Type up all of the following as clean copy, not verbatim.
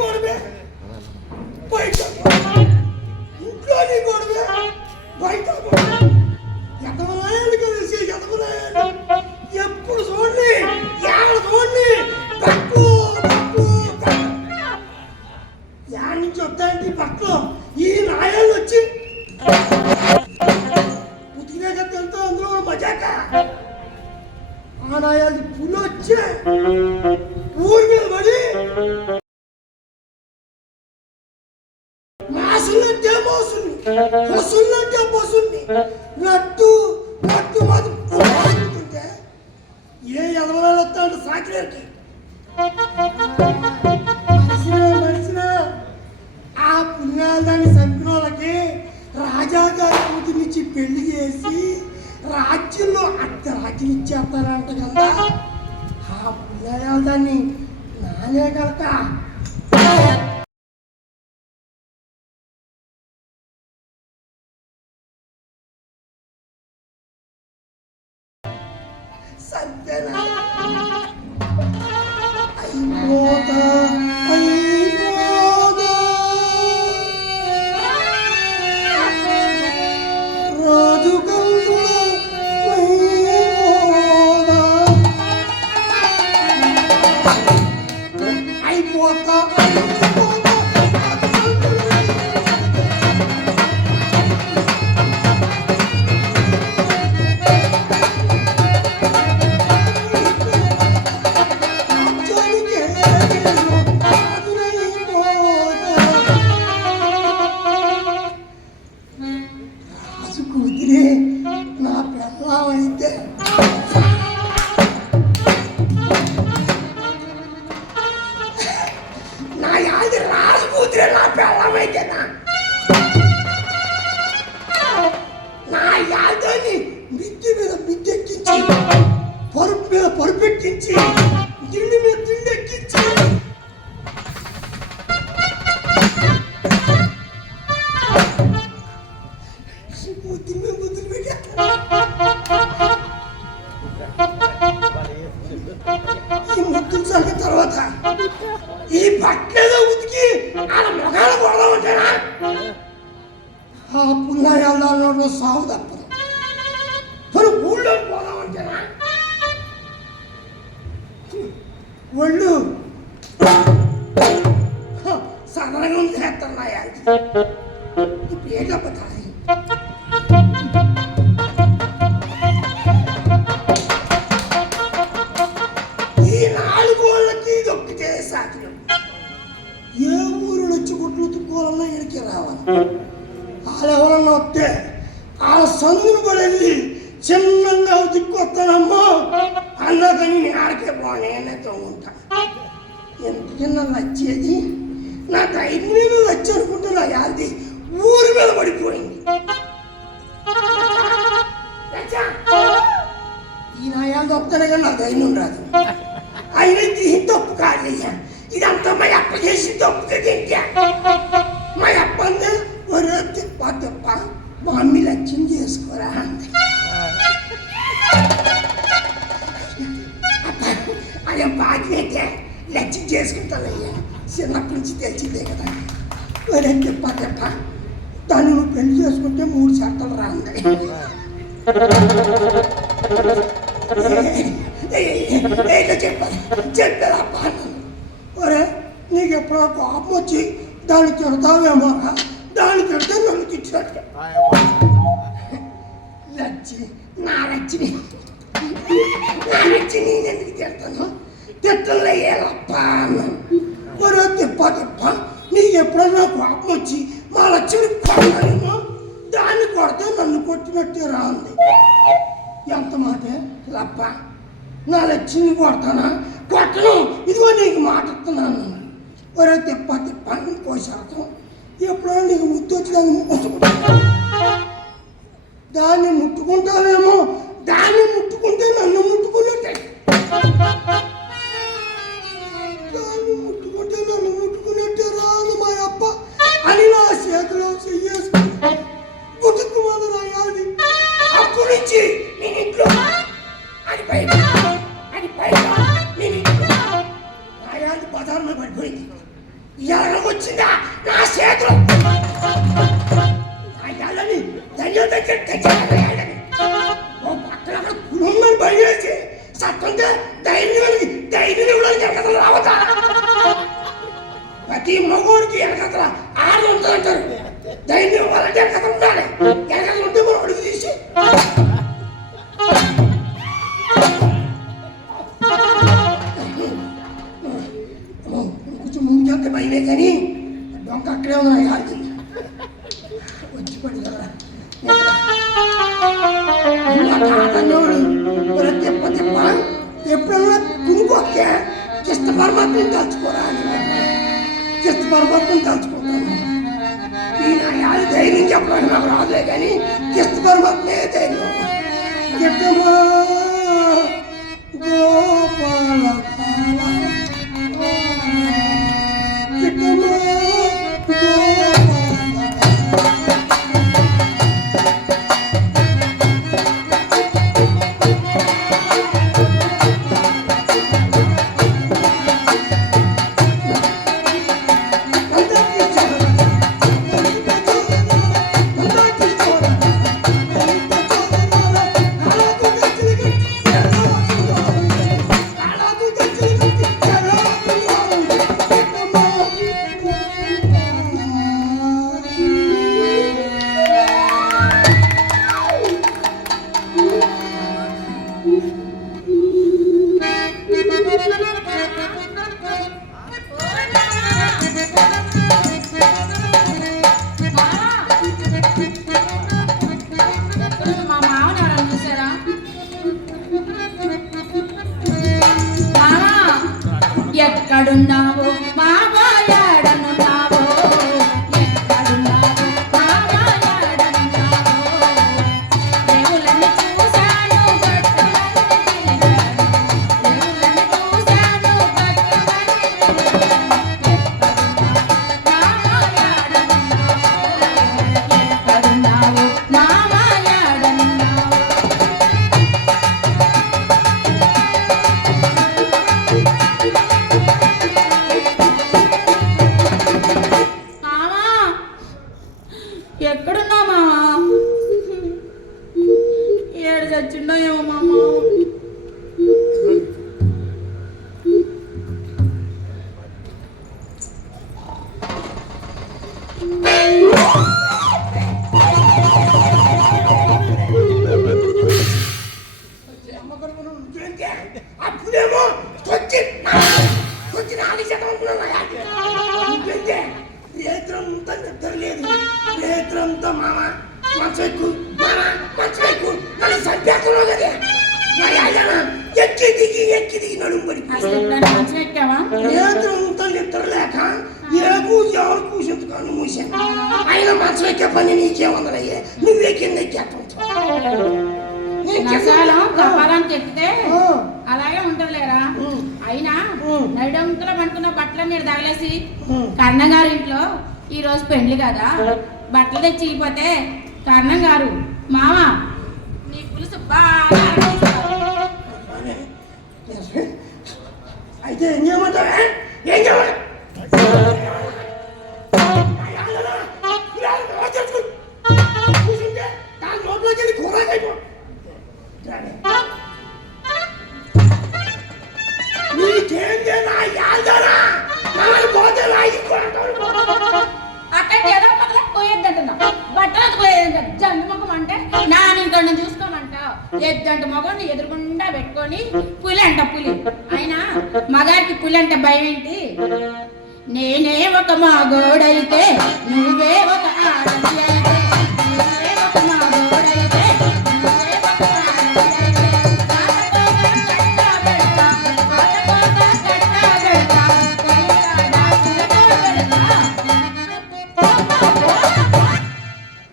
గొడవే బయట, ఇంట్లోని గొడవే బయట. ఎదవలాయాలు కలిసి ఎదవలాయాలు ఎప్పుడు చూడండి, ఏడ చూడండి బట్టలు యాడ్ నుంచి వస్తాయంటే బట్టలు ఈ నాయాలు వచ్చి ఉతికినాక తెలుతో అందులో మజాక. ఆ నాయాలు పులి వచ్చి ఊరి మీద పడి మాసులంటే మోసుని, పశువులంటే పశువుని నట్టు నట్టు మాత్రుతుంటే ఏ ఎదవలాలు వస్తాడు సాకిరేకి. మనిషిన ఆ పుణ్యాలు దాన్ని చంపిన వాళ్ళకి రాజాగారి కూతురినిచ్చి పెళ్లి చేసి రాజ్యంలో అత్త రాజ్యం ఇచ్చేస్తారంట కదా. ఆ పుణ్యాలు దాన్ని నానే కనుక సంతేనా అయిపోతా రాజు అయిపోతా నా పిల్లమైతే నా యాది రాజు కూతురే నా పిల్లమైతే నా యాదని మిద్దె మీద మిద్దెక్కించి పరుపు మీద పరుపెక్కించి దిండి మీద దిండెక్కించి ఈ ముద్దులు చల్లిన తర్వాత ఈ బట్టలేదో ఉతికి ఆడ మొగాల కొడదామంటేనా ఆ పుల్లాయాల్లో సాగు తప్పదు. మరి ఊళ్ళో పోదామంటేనా ఒళ్ళు సదరంగా చేస్తాను నా యాది. ఇప్పుడు ఏం చెప్పతాయి ఏ ఊరు వచ్చి గుట్లు ఉతుక్కోవాలన్నా ఇక్కడికి రావాలి. వాళ్ళు ఎవరన్నా వస్తే వాళ్ళ సందును కూడా వెళ్ళి చిన్నంగా ఉతుక్కొస్తానమ్మా అన్నాకని నేను ఆడికే నేనైతే ఉంటా. ఎందుకన్నా వచ్చేది నా ధైర్యం మీద వచ్చి అనుకుంటున్నా యాది ఊరి మీద పడిపోయింది. ఈ నాయాలు తప్పుతానే కానీ నా ధైర్యం రాదు. అయినా దీని తప్పు కాదయ్యా, ఇదంతా మా అప్ప చేసి తప్పు తింటా. మా అప్ప అంతా ఒరే తిప్ప తిప్ప మా అమ్మి లక్ష్యం చేసుకోరా అంతే. అదే బాధ్యత లక్ష్యం చేసుకుంటానయ్యా, చిన్నప్పటి నుంచి తెలిసిందే కదా. ఒరే తిప్ప తిప్ప దాన్ని నువ్వు పెళ్లి చేసుకుంటే 3 షరతులు రాంది. చెప్పారా ఒరే నీకు ఎప్పుడో కోపం వచ్చి దాన్ని తిడతావేమో, దాన్ని తిడితే నన్ను తిట్టినట్టు. లచ్చి నా లచ్చిని నేనెందుకు తిడతాను, తిట్టంలో ఏలప్ప అన్నాను. ఒరే తిప్ప తిప్ప నీకు ఎప్పుడన్నా కోపం వచ్చి మా లక్ష్మిని కొడతానేమో, దాన్ని కొడితే నన్ను కొట్టినట్టే రాంది. ఎంత మాటే లప్ప, నా లక్ష్మిని కొడతానా కొట్టను, ఇదిగో నీకు మాట ఇస్తున్నాను. ఒరే తిప్ప తిప్ప ఇంకో శాతం ఎప్పుడో నీకు ముద్దు వచ్చి దాన్ని ముట్టుకుంటా, దాన్ని ముట్టుకుంటావేమో, దాన్ని ముట్టుకుంటే నన్ను ముట్టుకున్నట్టే. దాన్ని ముట్టుకుంటే నన్ను ముట్టుకున్నట్టే రాదు మా అప్ప అని నా చేతిలో చెయ్యేసుకుంటా గుర్తుకు మొదలు రాయాలి. అప్పటి నుంచి నేను ఇంట్లో అది బయట అది బయట నేను ఇంట్లో రాయాలి బజార్లో పడిపోయింది. ఎలాగొచ్చిందా నా చేతులు అయ్యాలని ధైర్యం దగ్గర తెచ్చాడని ఓ పక్కన అక్కడ కుటుంబాన్ని బయలుదేసి సత్వంగా ధైర్యం ఇవ్వడానికి వెనకతలు రావతా ప్రతి మగోడికి వెనకతల ఆరు ఉంటుందంటారు ధైర్యం ఇవ్వాలంటే వెనకతలు ఉండాలి వెనకతలు ఉంటే మనం అడుగు తీసి కొంచెం ముందుకెళ్తే భయమే కానీ డొంక అక్కడే ఉంది నా గారికి వచ్చి పడి కదా తిప్ప తిప్ప ఎప్పుడన్నా కునుకొక్కే కిష్ట పరమాత్మని తలుచుకోరా అని కిష్ట పరమాత్మని తలుచుకుంటాను ఈ నా యాది ధైర్యం చెప్పడానికి నాకు రాదులే కానీ కిష్ట పరమాత్మే ధైర్యం కిట్టమా గోపాల కిట్టమా ఎక్కడున్నావు మావాయాడనున్నావు ఎక్కడున్నావు మావాయాడనున్నావు దేవుళ్ళని చూశాను గట్టుమని దేవుళ్ళని చూశాను గట్టుమని ఎక్కడున్నావు మావాయాడనున్నావు ఎక్కడున్నా మామా ఏడు చచ్చిండో మామా అప్పుడేమో వచ్చి నాలుగు శాతం రేత్రంతా నిద్రలేదు రేత్రంతా మామ మంచం ఎక్కువ మామ మంచం ఎక్కువ నన్ను చంపేస్తున్నావు కదా ఎక్కి దిగి నడుము పడి ఎక్కావా రేత్రంతా నిద్రలేక ఎవరు కూర్చుంటున్నాను మూసాను అయినా మంచం ఎక్కే పని నీకేముందరయ్యే నువ్వే కింద ఎక్కేస్తుంటావు కపాలానికి ఎక్కితే అలాగే ఉంటదిలేరా అయినా నడిడంకులో పడుకున్న బట్టలు మీరు తగలేసి కర్ణం గారి ఇంట్లో ఈ రోజు పెండ్లి కదా బట్టలు తెచ్చి ఇగిపోతే కర్ణం గారు మామ నీ పులుసు బాగా అయితే ఏం చేయమంటావా ఏం నోట్లోకి కూర నీకేందే నా యాదరా పోతే అక్కడ పోయేద్దంటున్నా బట్టలు పోయేదంట జండు ముఖం అంటే నాని ఇంకొండ చూసుకోమంటావు ఎద్దంట మొగం ఎదురుకుండా పెట్టుకొని పులి అంట పులి అయినా మగారికి పులి అంటే భయం ఏంటి నేనే ఒక మగోడైతే నువ్వే ఒక ఆడది అయితే నువ్వే ఒక మగోడైతే నువ్వే ఒక ఆడది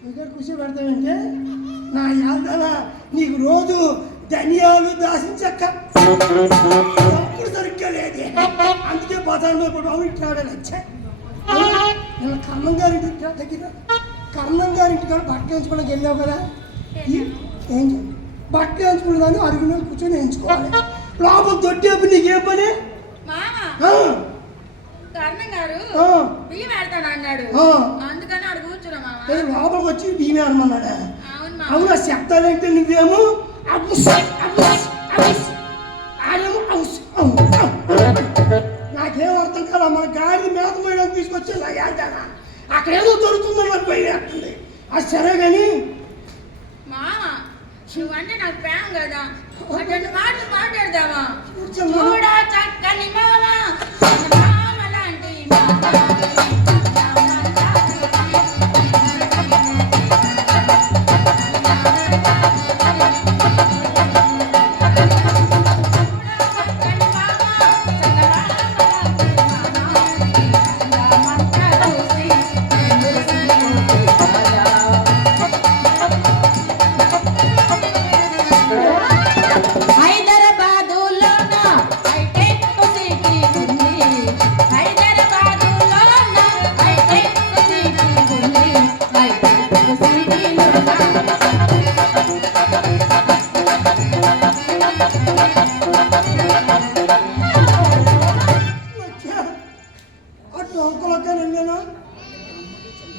అయితే ఖుషి పెడతామంటే నా యాదన నీకు రోజు ధనియాలు దాసించక్క అప్పుడు సరిగ్గా లేదే అందుకే బజార్లో కూడా ఇట్లాడని వచ్చా నేను కర్ణం గారింటి దగ్గర కర్ణం గారింటి కాడ బట్టలు వేయించుకోవడానికి వెళ్ళావు కదా ఏం బట్టలు వేయించుకునేదాన్ని అరుగు మీద కూర్చొని వేయించుకోవాలి లోపల దొట్టేపు నీకే పని కర్ణం గారు ఆ. బియ్యం పెడతాను అన్నాడు ఆ. అందుకని ఆడు కూర్చున్నా మామ. లోపలికి వచ్చి బియ్యం ఏమన్నాడా? అవును మామ. అవునా శబ్దాలు ఏంటి నువ్వేమో అబుస్ అబుస్ అబుస్ ఆడేమో అవుస్ నాకేం అర్థం కాదు. మన గాడిని మేత పోయడానికి తీసుకొచ్చి ఏంటనా అక్కడేదో దొరుకుతుందో నాకు పోయేస్తుంది. అది సరే కానీ మామ నువ్వంటే నాకు ప్రేమ కదా అటువంటి మాటలు మాట్లాడదామా? కూర్చోమ్మా. చూడా చక్కని మామ మామ లాంటి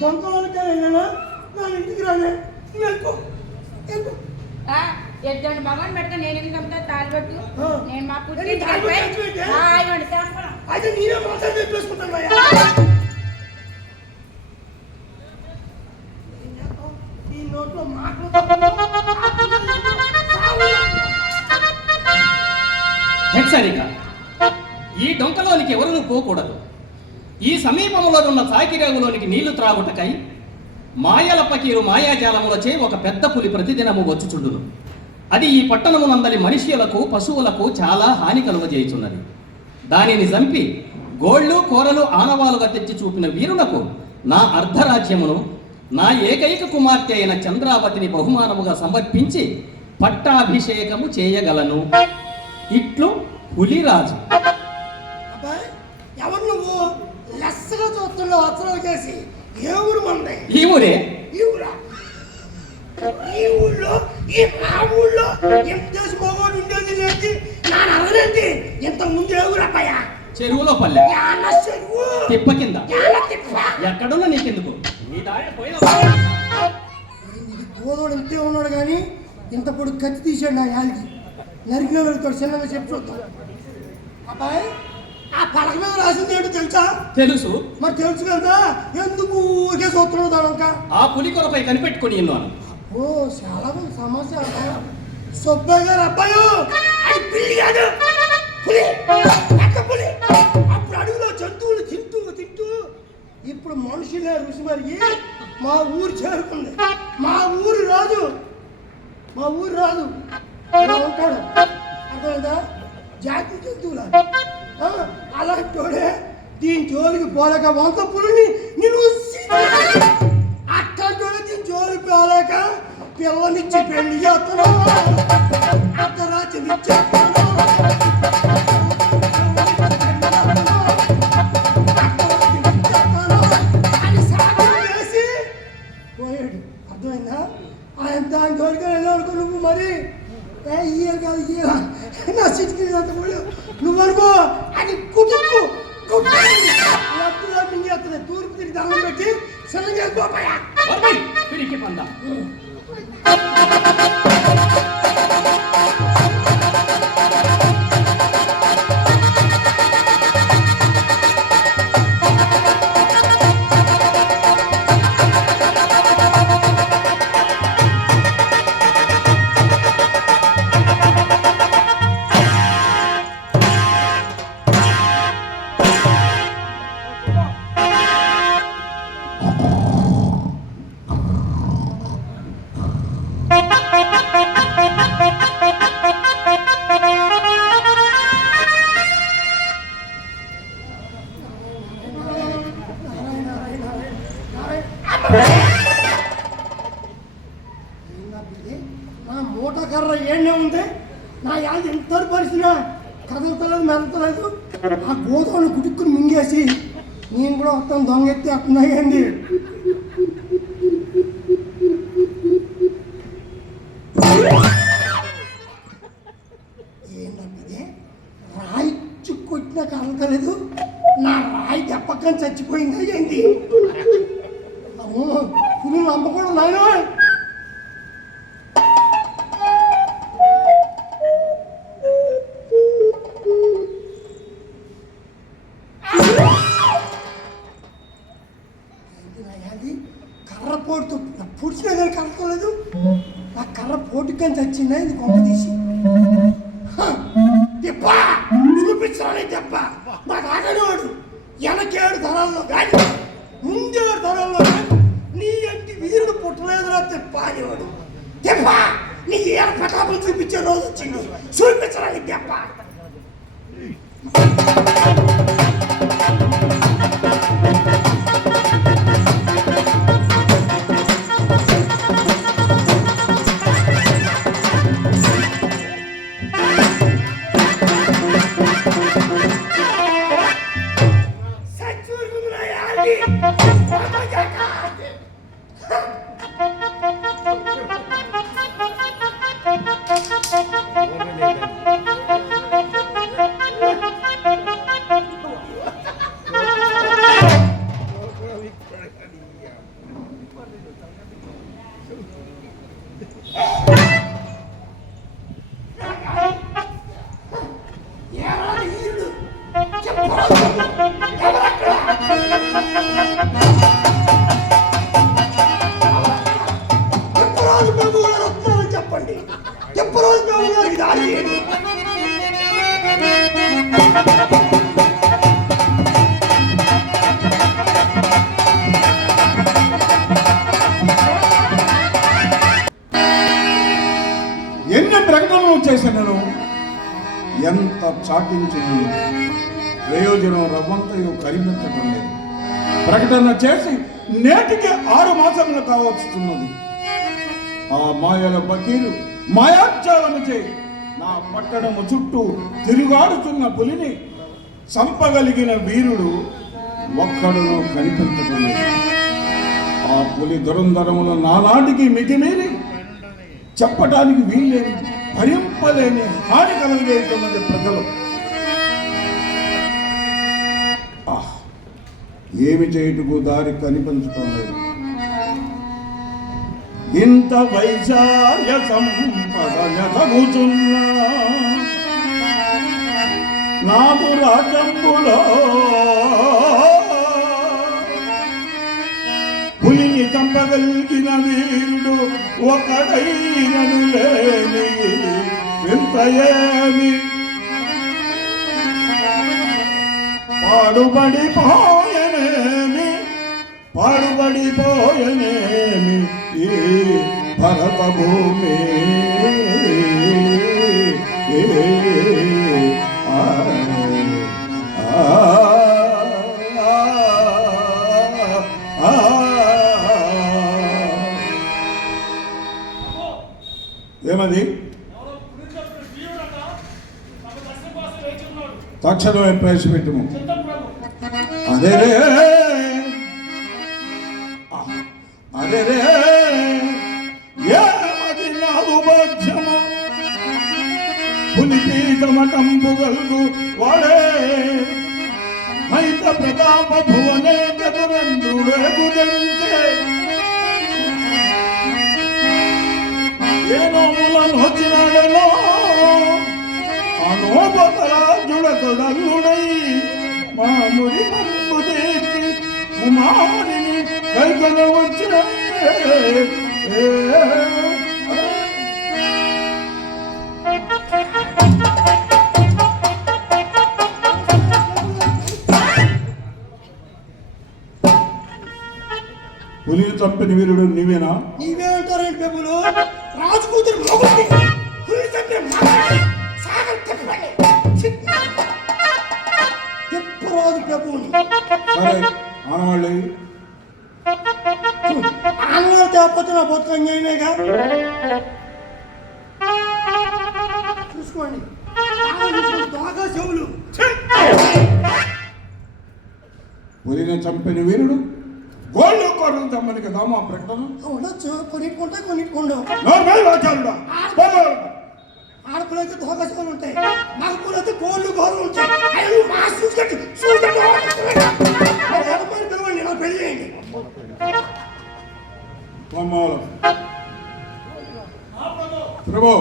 దొంగలకే వెళ్ళానా నా ఇంటికి రానే వెళ్ళిపో వెళ్ళిపో. ఎద్దండి మగన్ పెట్టుకుని నేను ఎందుకు అమ్ముతా తాలిబట్టు ఆ. నేను మా పుట్టి ఏంటి తాలిబట్టు తెచ్చిపెట్టే? అయితే నేనే మాత్రం చెప్పేసుకుంటాను ఈ నోట్లో మాటలు హెచ్చరిక. ఈ డొంకలోనికి ఎవరూ పోకూడదు. ఈ సమీపంలో ఉన్న చాకిరేవులోనికి నీళ్లు త్రాగుటకై మాయల పకీరు మాయాజాలములచే ఒక పెద్ద పులి ప్రతిదినము వచ్చుచుండును. అది ఈ పట్టణమునందలి మనుష్యులకు పశువులకు చాలా హాని కలుగజేయుచున్నది. దానిని చంపి గోళ్ళు కూరలు ఆనవాలుగా తెచ్చి చూపిన వీరులకు నా అర్ధరాజ్యమును నా ఏకైక కుమార్తె అయిన చంద్రావతిని బహుమానముగా సమర్పించి పట్టాభిషేకము చేయగలను. ఇట్లు పులిరాజు. అబ్బాయి ఎవరు నువ్వు లెస్సగా చూస్తున్నావు అసలు చేసి ఏ ఊరు మంది ఈ ఊరే. ఈ ఊరా ఈ ఊళ్ళో ఈ మా ఊళ్ళో ఎంత మగోడు ఉండేది లేదు నా అరగండి ఇంత ముందు ఏ ఊరు అబ్బాయా చెరువులో పల్లె యాన చెరువు తిప్ప కింద యాన తిప్ప ఎక్కడున్నా నీకెందుకు నీ దారి పోయిన ఇది గోదోడు ఇంతే ఉన్నాడు కానీ ఇంత పొడి కత్తి తీసాడు నా యాలికి నరికిన వెళ్తాడు చిన్నగా చెప్పి చూద్దాం అబ్బాయి ఆ పడక మీద రాసింది ఏంటో తెలుసా తెలుసు. మరి తెలుసు కదా ఎందుకు ఊరికే చూస్తున్నావు దానిక ఆ పులి కొరపై కనిపెట్టుకుని ఉన్నాను. ఓ చాలా మంది సమస్య సుబ్బయ్య గారు అబ్బాయి అది పిల్లి కాదు పులి పెద్ద పులి అప్పుడు అడవిలో జంతువులు తింటూ తింటూ ఇప్పుడు మనుషులే రుచి మరిగి మా ఊరు చేరుకుంది మా ఊరు రాజు ఇలా ఉంటాడు అర్థమైందా జాతి జంతువులు అలాంటోడే దీని జోలికి పోలేక వంత పులిని నేను అట్టంటోడే దీని జోలికి పోలేక పిల్లనిచ్చి పెళ్లి చేస్తాను అర్ధరాత్రి ఇచ్చేస్తాను అని సాగం వేసి పోయాడు అర్థమైందా ఆయన దాని జోలికి వెళ్ళానుకో నువ్వు మరి ఇయ్యాలి కాదు ఇయ్యాల నా సిటికి నువ్వు అనుకో అది కుటుక్కు మింగేస్తుంది తూర్పు తిరిగి దండం పెట్టి సెలవు చేసుకోపోయా పిరికి పంద. నా మూట కర్ర ఏడే ఉంది నా యాది ఎంత పరిస్థితి కదలతలేదు మెదలతలేదు ఆ గోధుమను గుడుక్కుని మింగేసి నేను కూడా వస్తాను దొంగెత్తి అట్టున్నాయండి ఏంటంటే రాయి చుక్కొట్టినా కదలతలేదు నా రాయి చచ్చిపోయిందా ఏంది? అమ్మో పులి నమ్మకూడదు నాయన. కర్ర పోటుతో పుడిచినా కానీ కలుసుకోలేదు. నా కర్ర పోటుకి కానీ చచ్చిందా ఇది కొంప తీసి దెబ్బ చూపించాలి. దెబ్బ నాకు ఆగనేవాడు వెనకేడు తరాల్లో కానీ ముందేడు తరాల్లో కానీ నీ ఇంటి వీరుడు పుట్టలేదురా దెబ్బ అనేవాడు. దెబ్బ నీ ఏ ప్రతాపం చూపించే రోజు వచ్చింది. చూపించాలి దెబ్బ. చెప్పండి చెప్పరోజు ఎన్ని ప్రకటనలు చేశాను, ఎంత చాటించిన ప్రయోజనం రవ్వంతయు కరిగించడం లేదు. ప్రకటన చేసి నేటికి 6 మాసములు కావచ్చుతున్నది. ఆ మాయల పకీరు మాయాచారముచే నా పట్టణము చుట్టూ తిరుగాడుతున్న పులిని చంపగలిగిన వీరుడు ఒక్కడును కనిపించడం లేదు. ఆ పులి దురంధరములు నానాటికి మితిమీరి చెప్పడానికి వీల్లేని భరింపలేని హాని కలగజేస్తున్నది ప్రజలు. ఏమి చేయుటకు దారి కనిపించటం లేదు. ఇంత వైశాల్య సంపదగుచున్నా నాము రాజంబులో పులిని చంపగలిగిన వీరుడు ఒకడైనను లేని ఎంత ఏమి పాడుబడిపోయనేమి ఈ భరత భూమి. ఏమది? తక్షణమే ప్రవేశపెట్టుము. అదే అదే ఏమది నాదు బాధ్యము పులిపీతమటంబు గల్గు వాడే మైత ప్రతాప భువనే గదరందు వేగుదంచే ఏనోములను వచ్చినాడలో అనోపతరాజుడతడల్లుడై మామురి పంపు తీర్చి కుమారిని కైకన వచ్చిన పులిని చంపిన వీరుడు నీవేనా? నీవేంటారేంటి పెబులు? రాజు కూతురు మొగుడిని పులి చంపిన మగాడిని సాగర్ తిప్పని తిప్పరాజు ప్రభువుని. సరే ఆనవాళ్ళు ఆనవాళ్ళు తేకపోతే నా బతుకు అన్యాయమేగా. చూసుకోండి బాగా చెవులు. పులిని చంపిన వీరుడు గోళ్ళు కొరలు తమ్మని కదా మా ప్రకటన. ఉండొచ్చు, కొన్నిటికుంటా కొన్నిటికుండవు. ఆడపిల్లైతే దోగ చెవులు ఉంటాయి, మగపిల్లైతే కోళ్ళు గోళ్ళు ఉంటాయి. బొమ్మలు ప్రభు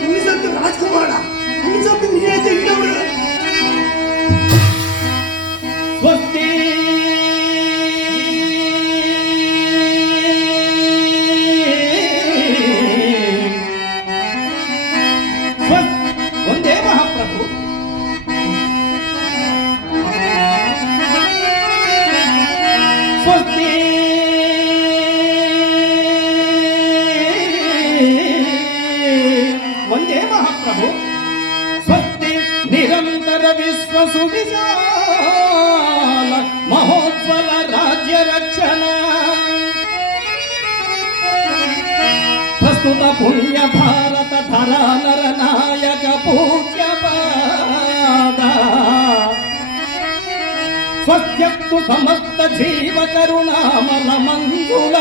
పులిసత్తు రాజకుమారా పులిసత్తు నేనైతే ఇక్కడ స్వస్తి వందే మహాప్రభు. స్వస్తి వందే మహాప్రభు. స్వస్తి నిరంతర విశ్వసు విశాల మహోజ్వల రాజ్య రక్షణ ప్రస్తుత పుణ్య భారత ధరా నర నాయక పూజ్య పాద స్వస్త్యక్తు సమస్త జీవ కరుణామల మంజుల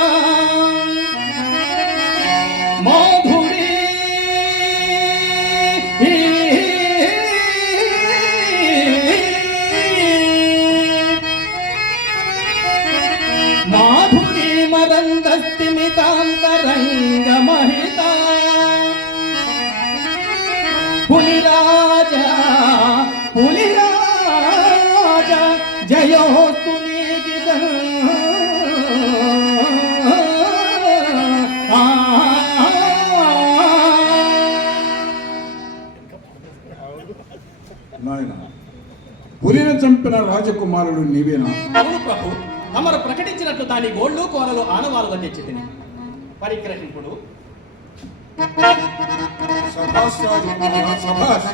మాధురీ మాధురీ మరందస్తిమితాంతరంగ మహిత పులిరాజ పులిరాజ జయోస్తు నీకిద నాయన పులిని చంపిన రాజకుమారుడు నీవేనా? అవును ప్రభు, తమరు ప్రకటించినట్లు దాని గోళ్ళు కోరలు ఆనవాలుగా తెచ్చింది. పరిగ్రహింపుడు సభాష్ రాజకుమారా, సభాష్.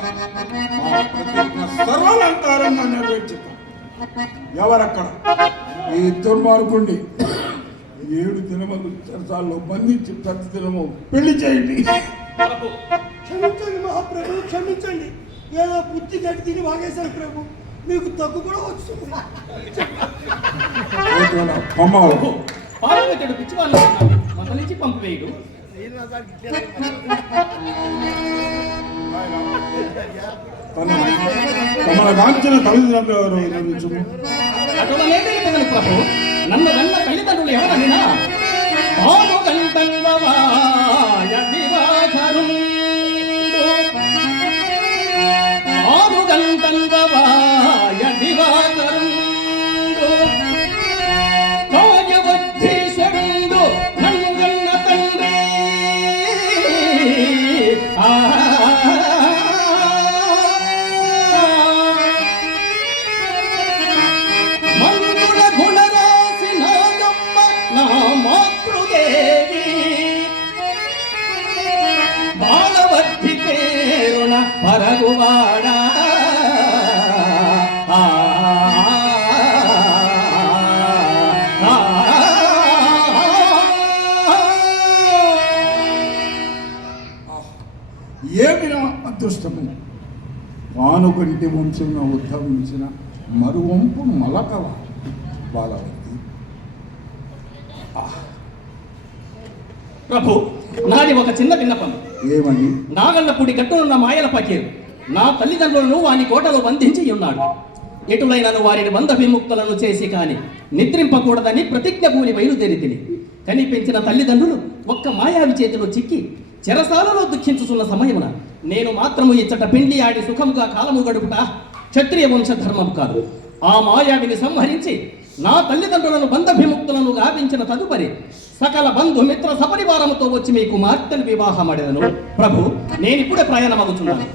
మా ప్రతిజ్ఞ సర్వాలంకారంగా నెరవేర్చుతాం. ఎవరక్కడ ఈ దుర్మార్గుండి 7 దినములు చెరసాల్లో బంధించి ప్రతి దినము పెళ్లి చేయండి. ప్రభు, క్షమించండి మహాప్రభు, క్షమించండి. ఏదో బుద్ధి గట్టి తిని వాగేశారు ప్రభు, మీకు తగ్గు కూడా వస్తుంది. బొమ్మలు పార్వతుడు పిచ్చివాళ్ళు మొదల నుంచి పంపివేయుడు. తమ కాంచిన తల్లిదండ్రులు ఎవరు నిర్మించుము? అటువనేది తెగను ప్రభు, నన్ను వెన్న తల్లిదండ్రులు ఎవరనినా ఆరు గంటల్వవాయ దివాకరుండు, ఆరు గంటల్వవాయ దివాకరుండు, కార్యవద్ధీశ్వరుండు నన్ను వెన్న తండ్రి. మంగుళ గుణరాశి నాగమ్మ నా మాతృదేవి, బాలవద్ధి పేరున పరగువాడ. ఏమిరా అదృష్టము! పానుకంటి వంశంగా ఉద్భవించిన మరువంపు మలకల బాలవతి. ప్రభు, నాది ఒక చిన్న విన్నపం. ఏమని? నాగళ్ళపూడి గట్టునున్న మాయల పకీరు నా తల్లిదండ్రులను వాని కోటలో బంధించి ఉన్నాడు. ఎటులైనను వారిని బంధ విముక్తులను చేసి కాని నిద్రింపకూడదని ప్రతిజ్ఞ భూమి బయలుదేరి కనిపించిన తల్లిదండ్రులు ఒక్క మాయావి చేతిలో చిక్కి చెరసాలలో దుఃఖించుతున్న సమయమున నేను మాత్రము ఇచ్చట పిండి ఆడి సుఖముగా కాలము గడుపుట క్షత్రియ వంశ ధర్మము కాదు. ఆ మాయావిని సంహరించి నా తల్లిదండ్రులను బంధవిముక్తులను గావించిన తదుపరి సకల బంధుమిత్ర సపరివారముతో వచ్చి మీ కుమార్తెను వివాహమడెదను. ప్రభు, నేనిప్పుడే ప్రయాణమగుచున్నాను.